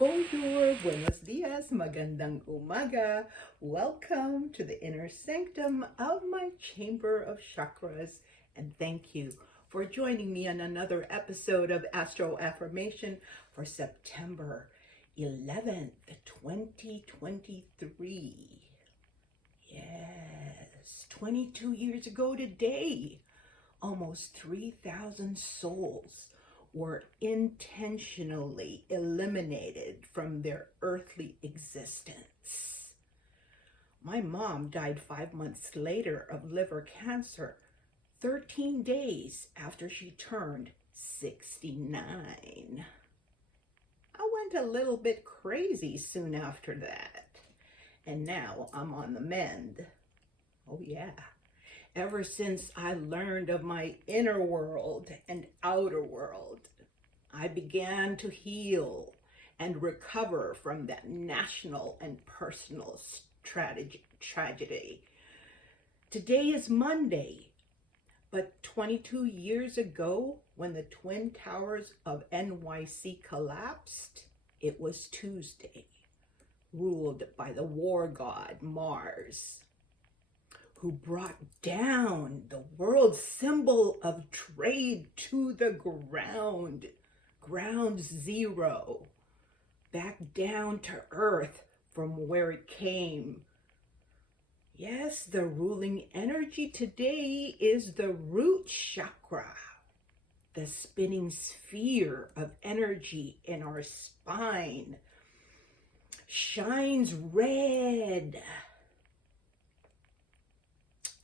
Bonjour, buenos dias, magandang umaga. Welcome to the inner sanctum of my chamber of chakras, and thank you for joining me on another episode of Astro Affirmation for September 11th, 2023. Yes, 22 years ago today, almost 3,000 souls were intentionally eliminated from their earthly existence. My mom died 5 months later of liver cancer, 13 days after she turned 69. I went a little bit crazy soon after that, and now I'm on the mend. Oh yeah. Ever since I learned of my inner world and outer world, I began to heal and recover from that national and personal tragedy. Today is Monday, but 22 years ago, when the Twin Towers of NYC collapsed, it was Tuesday, ruled by the war god Mars, who brought down the world symbol of trade to the ground zero, back down to earth from where it came. Yes, the ruling energy today is the root chakra, the spinning sphere of energy in our spine. Shines red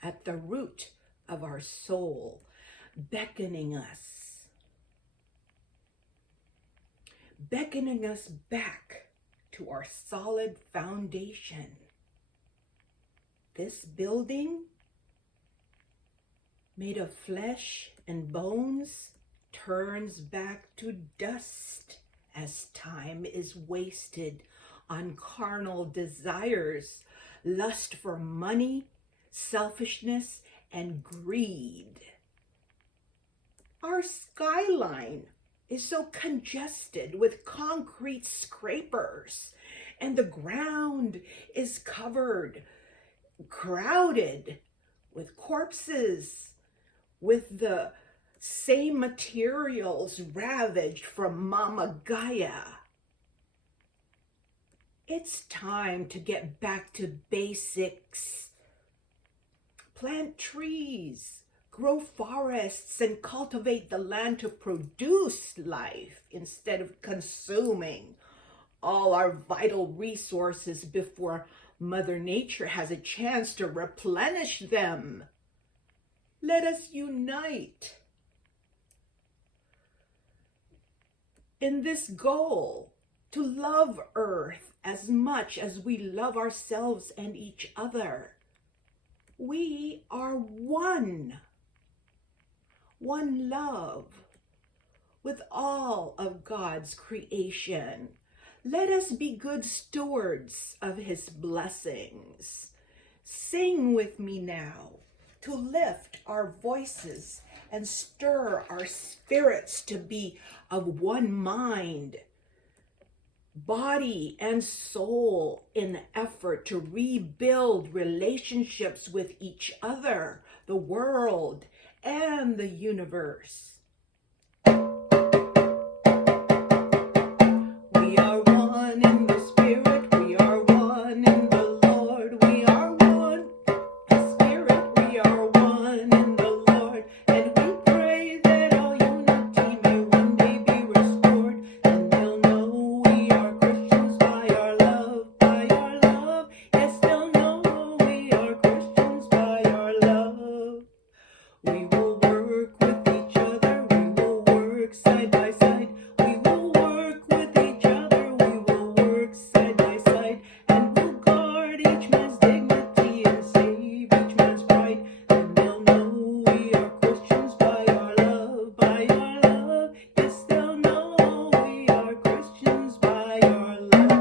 at the root of our soul, beckoning us back to our solid foundation. This building, made of flesh and bones, turns back to dust as time is wasted on carnal desires, lust for money, selfishness, and greed. Our skyline is so congested with concrete scrapers, and the ground is crowded with corpses, with the same materials ravaged from Mama Gaia. It's time to get back to basics. Plant trees, grow forests, and cultivate the land to produce life instead of consuming all our vital resources before Mother Nature has a chance to replenish them. Let us unite in this goal to love Earth as much as we love ourselves and each other. We are one love with all of God's creation. Let us be good stewards of His blessings. Sing with me now to lift our voices and stir our spirits to be of one mind, body and soul, in the effort to rebuild relationships with each other, the world, and the universe. We are one in the spirit, we are one in the Lord, we are one in spirit, we are one in the Lord, and we pray that all unity may one day be restored, and they'll know we are Christians by our love, yes, they'll know we are Christians by our love. We will work with each other, we will work side by side, we will work with each other, we will work side by side, and we'll guard each man's dignity and save each man's pride, and they'll know we are Christians by our love, yes, they'll know we are Christians by our love.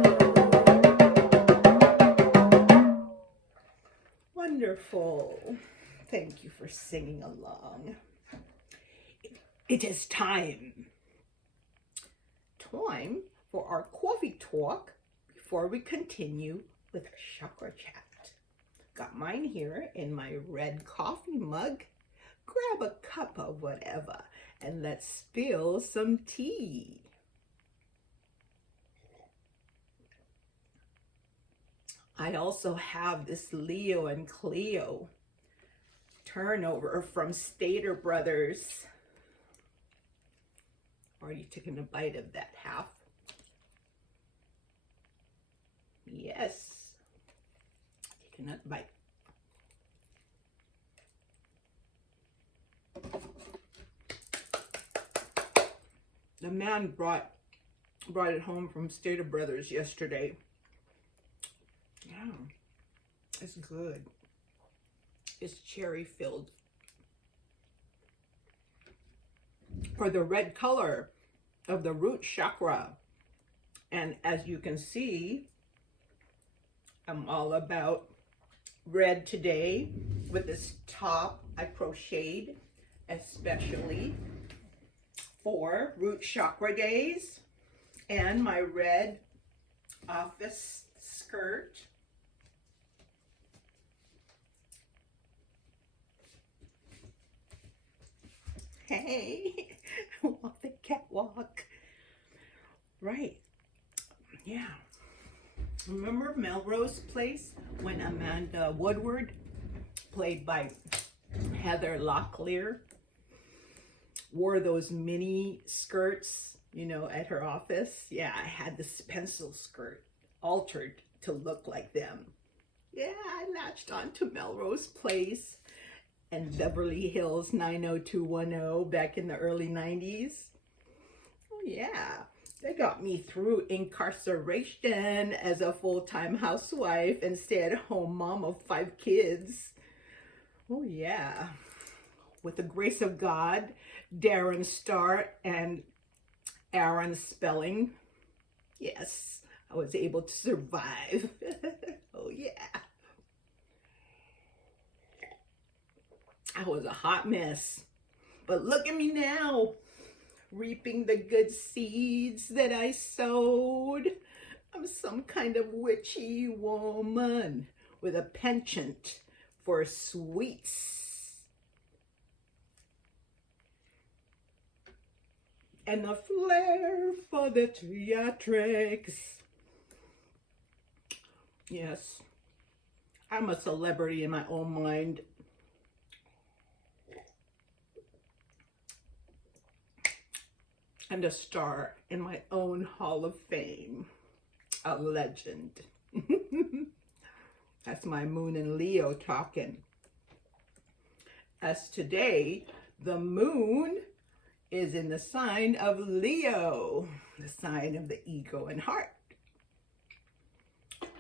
Wonderful. Thank you for singing along. It is time for our coffee talk before we continue with our chakra chat. Got mine here in my red coffee mug. Grab a cup of whatever and let's spill some tea. I also have this Leo and Cleo turnover from Stater Brothers. Already taken a bite of that half. Yes, taking a bite. The man brought it home from Stater Brothers yesterday. Yeah, it's good. It's cherry filled. For the red color of the root chakra. And as you can see, I'm all about red today with this top I crocheted especially for root chakra days, and my red office skirt. Hey, walk the catwalk. Right. Yeah. Remember Melrose Place when Amanda Woodward, played by Heather Locklear, wore those mini skirts, you know, at her office? Yeah, I had this pencil skirt altered to look like them. Yeah, I latched on to Melrose Place and Beverly Hills 90210 back in the early 90s. Oh yeah, they got me through incarceration as a full-time housewife and stay-at-home mom of 5 kids. Oh yeah, with the grace of God, Darren Starr and Aaron Spelling. Yes, I was able to survive. Oh yeah. I was a hot mess, but look at me now, reaping the good seeds that I sowed. I'm some kind of witchy woman with a penchant for sweets and a flair for the theatrics. Yes, I'm a celebrity in my own mind. And a star in my own Hall of Fame. A legend. That's my moon and Leo talking. As today, the moon is in the sign of Leo, the sign of the ego and heart.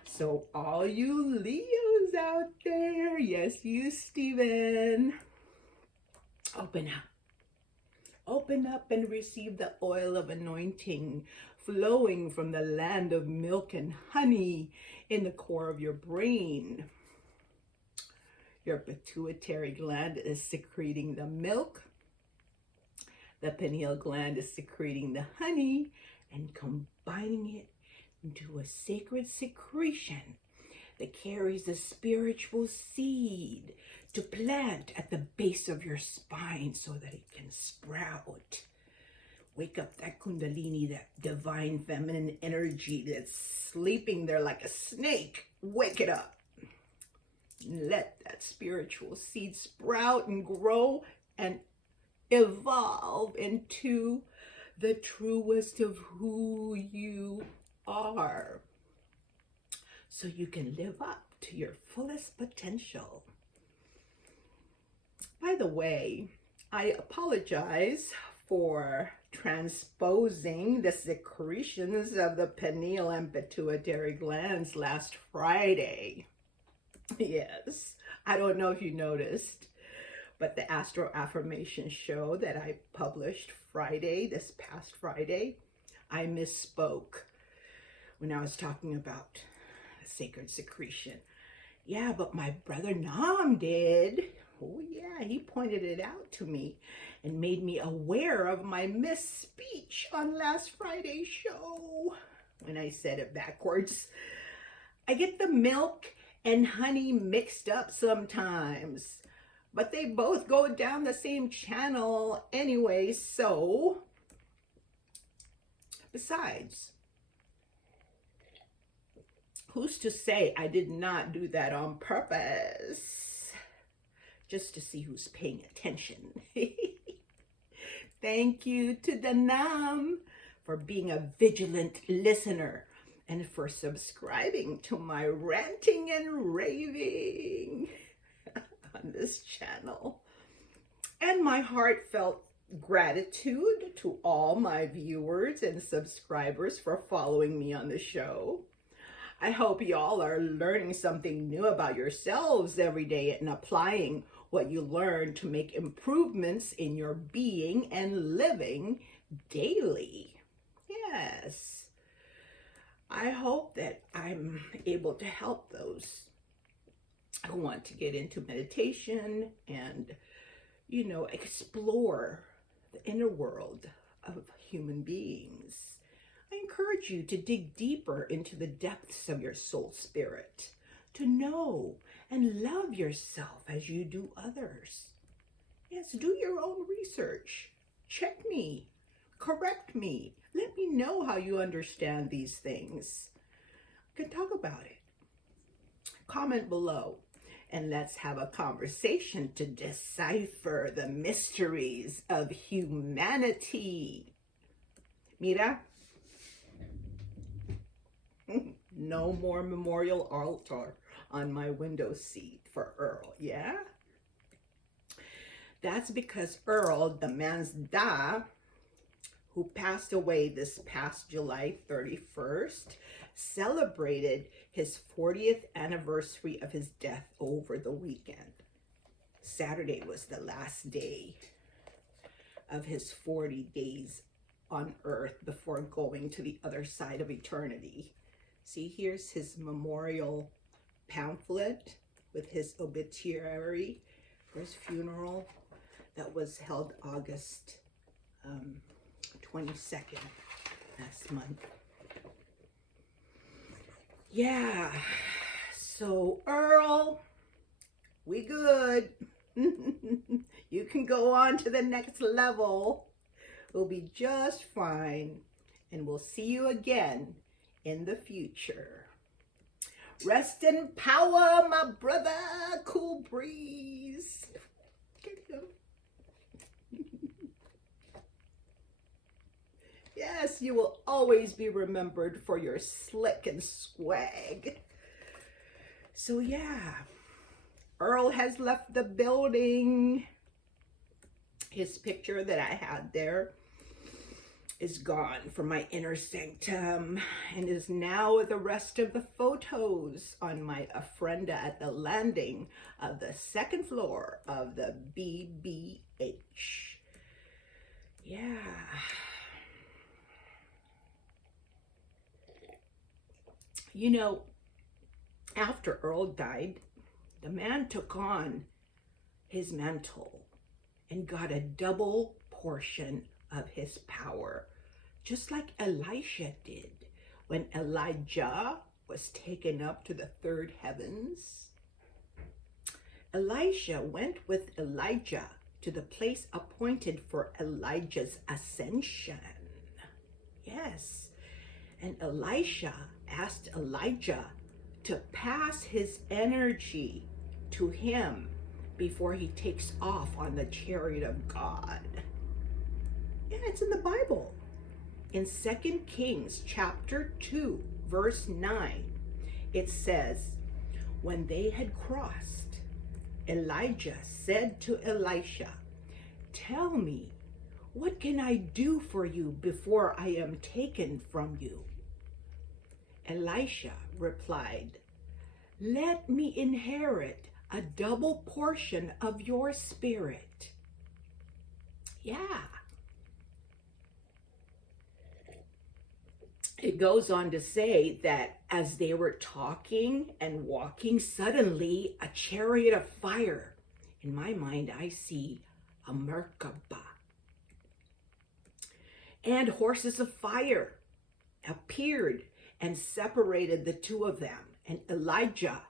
So all you Leos out there, yes, you, Stephen, open up. Open up and receive the oil of anointing flowing from the land of milk and honey in the core of your brain. Your pituitary gland is secreting the milk. The pineal gland is secreting the honey and combining it into a sacred secretion that carries the spiritual seed to plant at the base of your spine so that it can sprout. Wake up that Kundalini, that divine feminine energy that's sleeping there like a snake. Wake it up. Let that spiritual seed sprout and grow and evolve into the truest of who you are, so you can live up to your fullest potential. By the way, I apologize for transposing the secretions of the pineal and pituitary glands last Friday. Yes, I don't know if you noticed, but the Astro Affirmation show that I published Friday, this past Friday, I misspoke when I was talking about the sacred secretion. Yeah, but my brother Nam did. Oh yeah, he pointed it out to me and made me aware of my misspeech on last Friday's show when I said it backwards. I get the milk and honey mixed up sometimes, but they both go down the same channel anyway, so besides, who's to say I did not do that on purpose? Just to see who's paying attention. Thank you to Danam for being a vigilant listener and for subscribing to my ranting and raving on this channel. And my heartfelt gratitude to all my viewers and subscribers for following me on the show. I hope y'all are learning something new about yourselves every day and applying what you learn to make improvements in your being and living daily. Yes. I hope that I'm able to help those who want to get into meditation and, explore the inner world of human beings. I encourage you to dig deeper into the depths of your soul spirit, to know and love yourself as you do others. Yes, do your own research. Check me. Correct me. Let me know how you understand these things. We can talk about it. Comment below and let's have a conversation to decipher the mysteries of humanity. Mira, no more memorial altar on my window seat for Earl, yeah? That's because Earl, the man's da, who passed away this past July 31st, celebrated his 40th anniversary of his death over the weekend. Saturday was the last day of his 40 days on earth before going to the other side of eternity. See, here's his memorial pamphlet with his obituary for his funeral that was held August 22nd last month. Yeah, so Earl, we good. You can go on to the next level. We'll be just fine, and we'll see you again in the future. Rest in power, my brother, Cool Breeze. Get him. Yes, you will always be remembered for your slick and swag. So yeah, Earl has left the building. His picture that I had there is gone from my inner sanctum and is now with the rest of the photos on my ofrenda at the landing of the second floor of the BBH. Yeah. After Earl died, the man took on his mantle and got a double portion of his power, just like Elisha did when Elijah was taken up to the third heavens. Elisha went with Elijah to the place appointed for Elijah's ascension. Yes, and Elisha asked Elijah to pass his energy to him before he takes off on the chariot of God. Yeah, it's in the Bible. In 2 Kings chapter 2, verse 9, it says, when they had crossed, Elijah said to Elisha, tell me, what can I do for you before I am taken from you? Elisha replied, let me inherit a double portion of your spirit. Yeah. It goes on to say that as they were talking and walking, suddenly a chariot of fire In my mind, I see a Merkaba. And horses of fire appeared and separated the two of them. And Elijah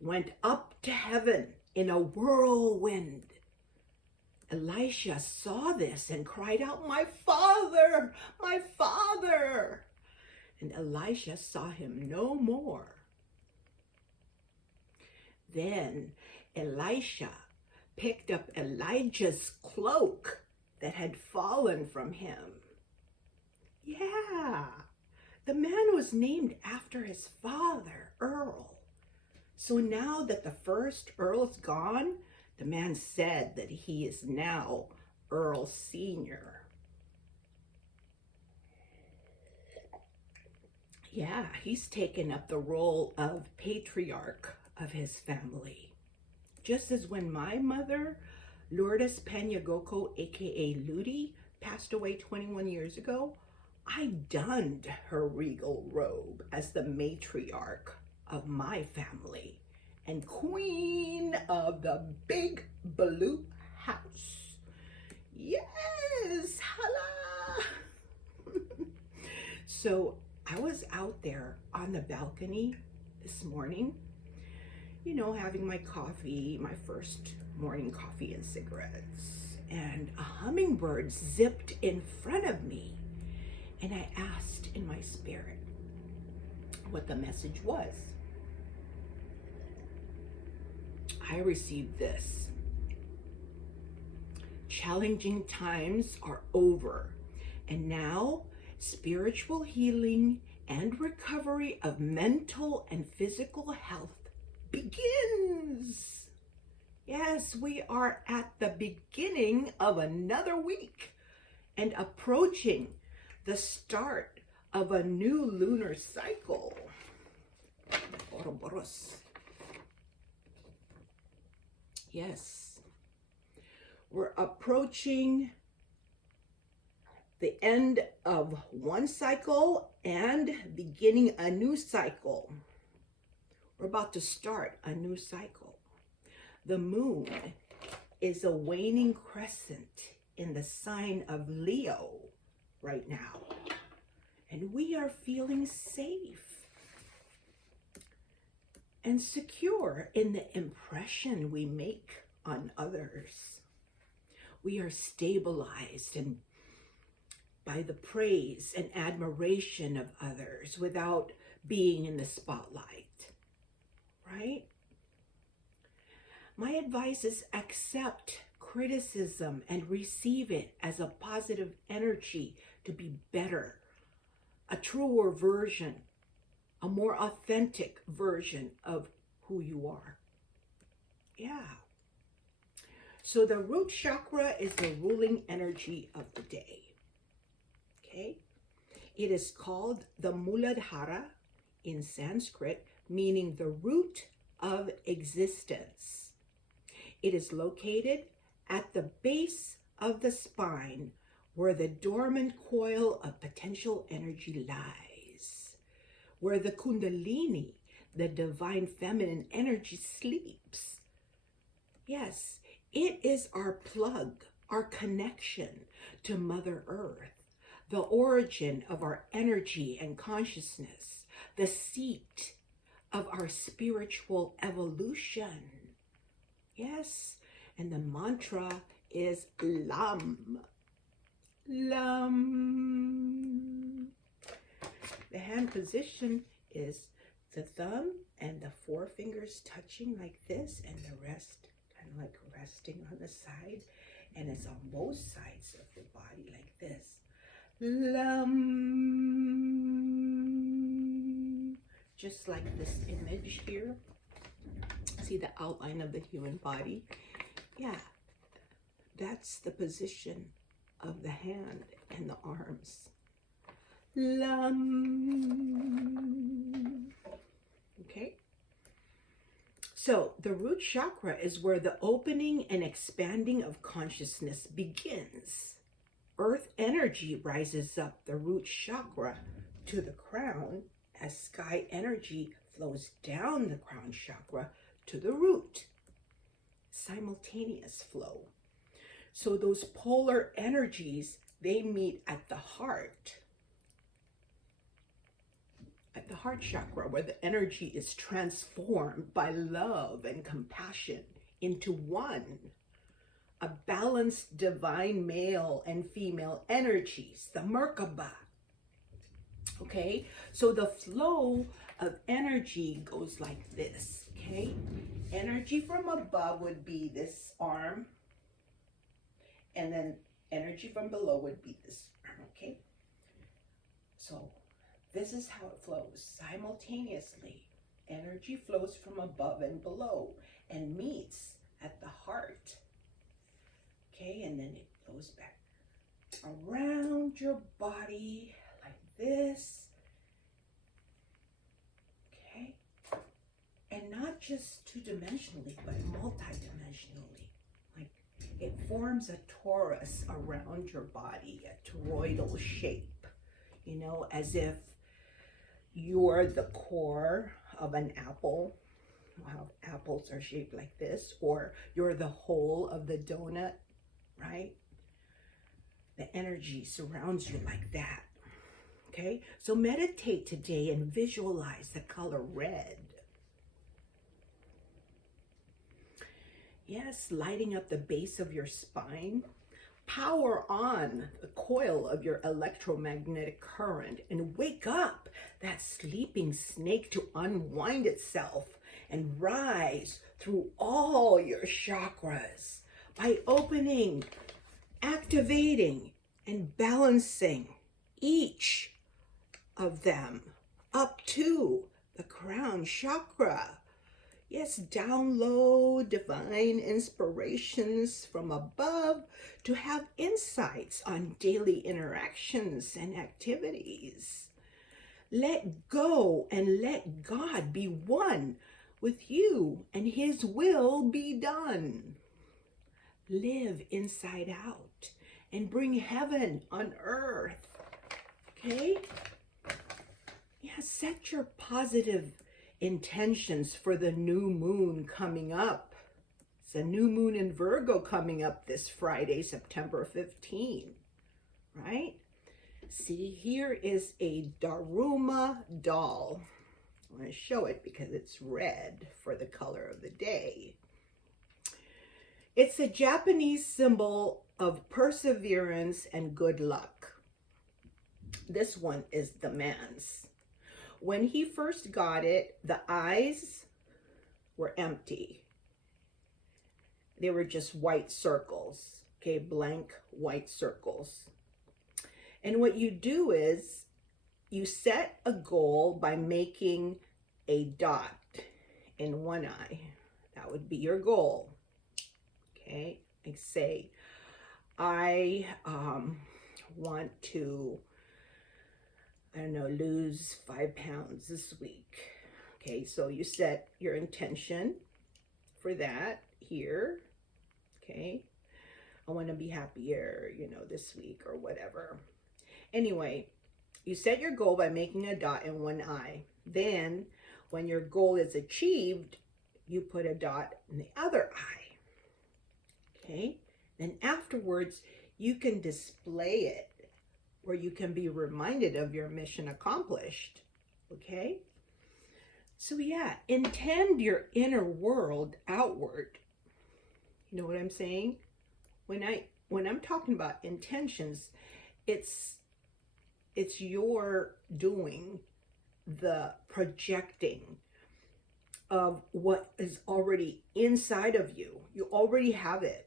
went up to heaven in a whirlwind. Elisha saw this and cried out, "My father, my father!" And Elisha saw him no more. Then Elisha picked up Elijah's cloak that had fallen from him. Yeah, the man was named after his father, Earl. So now that the first Earl's gone, the man said that he is now Earl Sr. Yeah, he's taken up the role of patriarch of his family. Just as when my mother, Lourdes Peñagoko, aka Ludi, passed away 21 years ago, I donned her regal robe as the matriarch of my family and queen of the Big Blue House. Yes, hala! So I was out there on the balcony this morning, you know, having my coffee, my first morning coffee and cigarettes, and a hummingbird zipped in front of me. And I asked in my spirit what the message was. I received this: challenging times are over, and now spiritual healing and recovery of mental and physical health begins. Yes, we are at the beginning of another week and approaching the start of a new lunar cycle. Yes, we're approaching the end of one cycle and beginning a new cycle. We're about to start a new cycle. The moon is a waning crescent in the sign of Leo right now, and we are feeling safe and secure in the impression we make on others. We are stabilized and by the praise and admiration of others without being in the spotlight, right? My advice is accept criticism and receive it as a positive energy to be better, a truer version, a more authentic version of who you are. Yeah. So the root chakra is the ruling energy of the day. Okay. It is called the Muladhara in Sanskrit, meaning the root of existence. It is located at the base of the spine where the dormant coil of potential energy lies, where the Kundalini, the divine feminine energy, sleeps. Yes, it is our plug, our connection to Mother Earth, the origin of our energy and consciousness, the seat of our spiritual evolution. Yes, and the mantra is Lam. Lam. The hand position is the thumb and the forefingers touching like this, and the rest kind of like resting on the side, and it's on both sides of the body like this. Lam. Just like this image here. See the outline of the human body? Yeah, that's the position of the hand and the arms. Lam. Okay. So the root chakra is where the opening and expanding of consciousness begins. Earth energy rises up the root chakra to the crown as sky energy flows down the crown chakra to the root. simultaneous flow. So those polar energies, they meet at the heart chakra, where the energy is transformed by love and compassion into one. A balanced divine male and female energies, the Merkaba. Okay, so the flow of energy goes like this. Okay, energy from above would be this arm, and then energy from below would be this arm. Okay, so this is how it flows simultaneously. Energy flows from above and below and meets at the heart. Okay, and then it flows back around your body like this. Okay, and not just two-dimensionally, but multi-dimensionally. Like it forms a torus around your body, a toroidal shape, you know, as if you're the core of an apple. How apples are shaped like this, or you're the whole of the donut, right? The energy surrounds you like that. Okay, so meditate today and visualize the color red. Yes, lighting up the base of your spine. Power on the coil of your electromagnetic current and wake up that sleeping snake to unwind itself and rise through all your chakras by opening, activating, and balancing each of them up to the crown chakra. Yes, download divine inspirations from above to have insights on daily interactions and activities. Let go and let God be one with you, and His will be done. Live inside out and bring heaven on earth. Okay? Yeah, set your positive intentions for the new moon coming up. It's a new moon in Virgo coming up this Friday, September 15, right? See, here is a Daruma doll. I want to show it because it's red for the color of the day. It's a Japanese symbol of perseverance and good luck. This one is the man's. When he first got it, the eyes were empty. They were just white circles, okay, blank white circles. And what you do is you set a goal by making a dot in one eye. That would be your goal, okay? Like say, I want to, I don't know, lose 5 pounds this week. Okay, so you set your intention for that here. Okay, I want to be happier, you know, this week or whatever. Anyway, you set your goal by making a dot in one eye. Then, when your goal is achieved, you put a dot in the other eye. Okay, then afterwards, you can display it, where you can be reminded of your mission accomplished, okay? So yeah, intend your inner world outward. You know what I'm saying? When I'm talking about intentions, it's your doing the projecting of what is already inside of you. You already have it,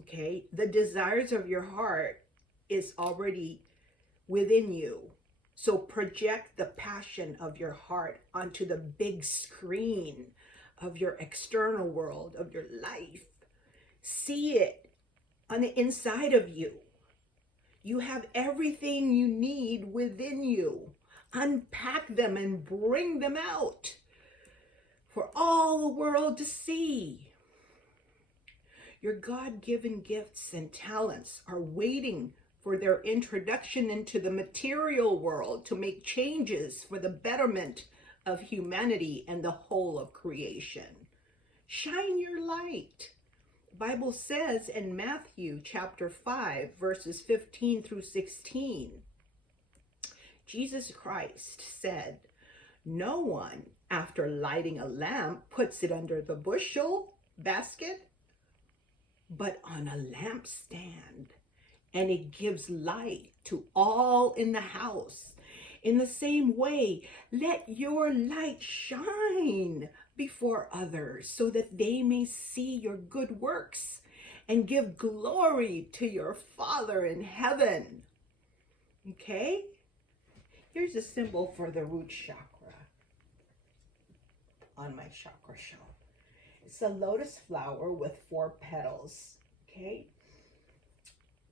okay? The desires of your heart is already within you. So project the passion of your heart onto the big screen of your external world, of your life. See it on the inside of you. You have everything you need within you. Unpack them and bring them out for all the world to see. Your God-given gifts and talents are waiting for their introduction into the material world to make changes for the betterment of humanity and the whole of creation. Shine your light. The Bible says in Matthew chapter 5, verses 15 through 16, Jesus Christ said, "No one, after lighting a lamp, puts it under the bushel basket, but on a lampstand, and it gives light to all in the house. In the same way, let your light shine before others, so that they may see your good works and give glory to your Father in heaven." Okay? Here's a symbol for the root chakra on my chakra shelf. It's a lotus flower with 4 petals. Okay?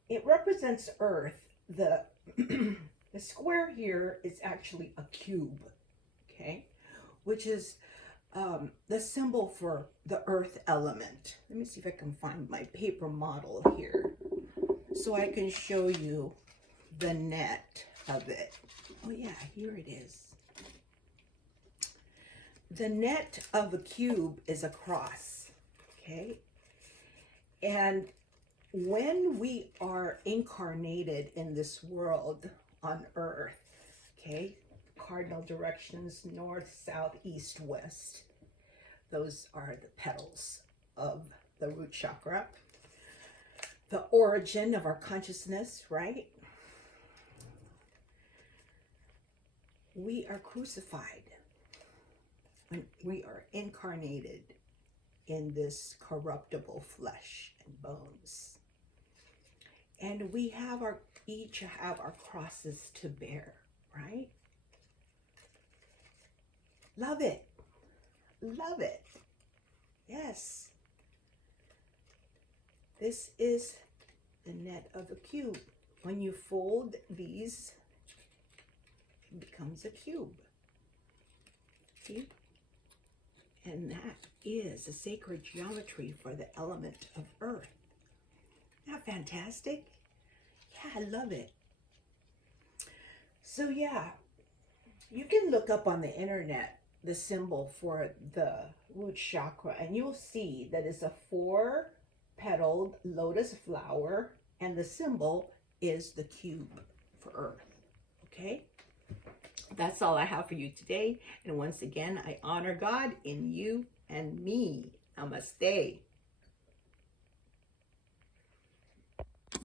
It represents Earth. The the square here is actually a cube, okay, which is the symbol for the earth element. Let me see if I can find my paper model here so I can show you the net of it. Oh yeah, here it is. The net of a cube is a cross, okay? And when we are incarnated in this world on earth, okay, cardinal directions, north, south, east, west, those are the petals of the root chakra, the origin of our consciousness, right? We are crucified when we are incarnated in this corruptible flesh and bones. And we have each have our crosses to bear, right? Love it. Love it. Yes. This is the net of a cube. When you fold these, it becomes a cube. See? And that is a sacred geometry for the element of earth. Isn't that fantastic? Yeah, I love it. So yeah, you can look up on the internet the symbol for the root chakra, and you'll see that it's a 4-petaled lotus flower, and the symbol is the cube for earth. Okay? That's all I have for you today. And once again, I honor God in you and me. Namaste.